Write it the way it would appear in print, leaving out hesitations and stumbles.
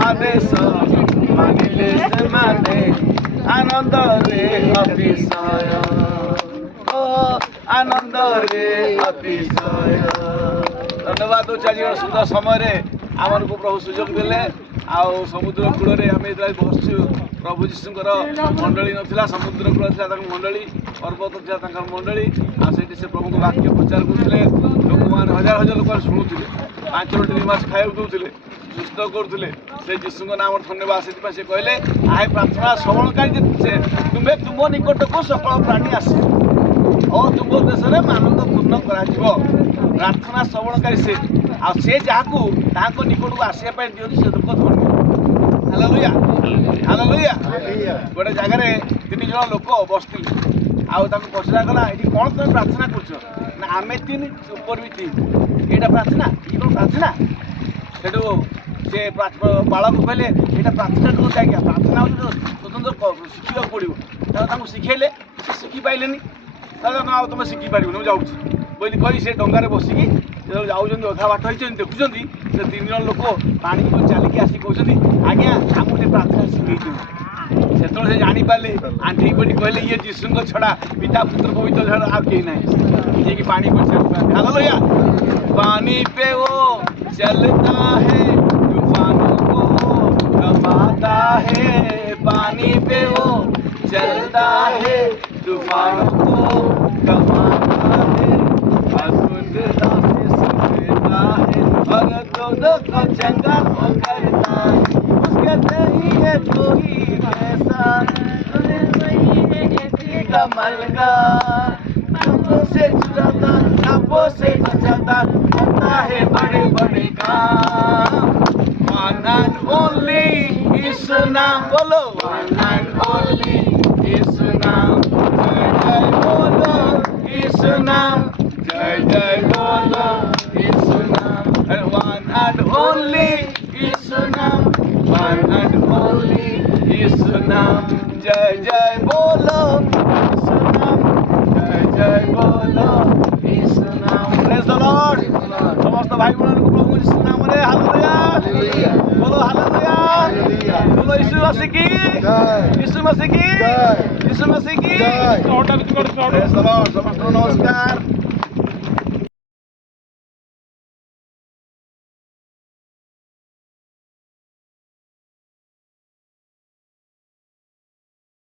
आदेश मानिले से माने आनंद रे अतिशय ओ आनंद रे अतिशय। धन्यवाद चार सुंदर समय आमको प्रभु सुजोग देले आउ समुद्र कूल आम बसचु प्रभु जीशुकर मंडली नाला समुद्र कूल था मंडली पर्वत था मंडली आठी से प्रभु को वाक्य प्रचार करते लोक मैंने हजार हजार लोक शुणुले 5 रोटी 2 मास खाया दूसरे सुस्थ करुले से जीशु नाम धन्यवाद से कहले आए प्रार्थना श्रवणकारी से तुम्हें तुम निकट को सकल प्राणी आस और तुम देश में आनंद पूर्ण करा प्रार्थना श्रवणकारी से से जहाँ निकट को आसपा दिखती से लोक धन्य। Hallelujah hallelujah. गोटे जगार 3 जन लोक बसते आउ पचरा गला ये कौन तुम प्रार्थना कर आम 3 ऊपर भी 3 यहाँ प्रार्थना ये कौन प्रार्थना सेठू से बालक कहले यहाँ प्रार्थना कौन आज्ञा प्रार्थना हो स्वतंत्र शिखा पड़ो शिखेले से शिखी पारे तुम शिखी पार मुझे जाऊँ बोली कही से डंगार बसिकी जाऊँ अधा बाट होती देखुं से 3 जन लोक पानी चलिकी आसी कहते आज्ञा आमको प्रार्थना शिखे से जापारे आंठी पड़ी कहले ये जीशु छड़ा पिता पुत्र पवित्र छड़ा आप कहीं ना जी की पानी पर चलता। हालेलुया। पानी पे वो चलता है तूफानों को थमाता है पानी पे वो चलता है तूफानों को थमाता है अद्भुतता से सुनता है और दोनों को चंगा करता है उसके नहीं है कोई ऐसा कमल का से छुड़ाता सांपों से बचाता करता है बड़े बड़े काम। One and only यीशु नाम बोलो one and only यीशु नाम जय जय बोलो यीशु नाम जय जय बोलो यीशु नाम one and only यीशु नाम one and only यीशु नाम जय जय बोलो यीशु नाम जय जय बोलो यीशु नाम। Praise the Lord. समस्त भाई बहन को प्रभु यीशु नाम रे हालेलुया बोलो हालेलुया बोलो यीशु मसीह की यीशु मसीह की यीशु मसीह की। Praise the Lord. समस्त नमस्कार।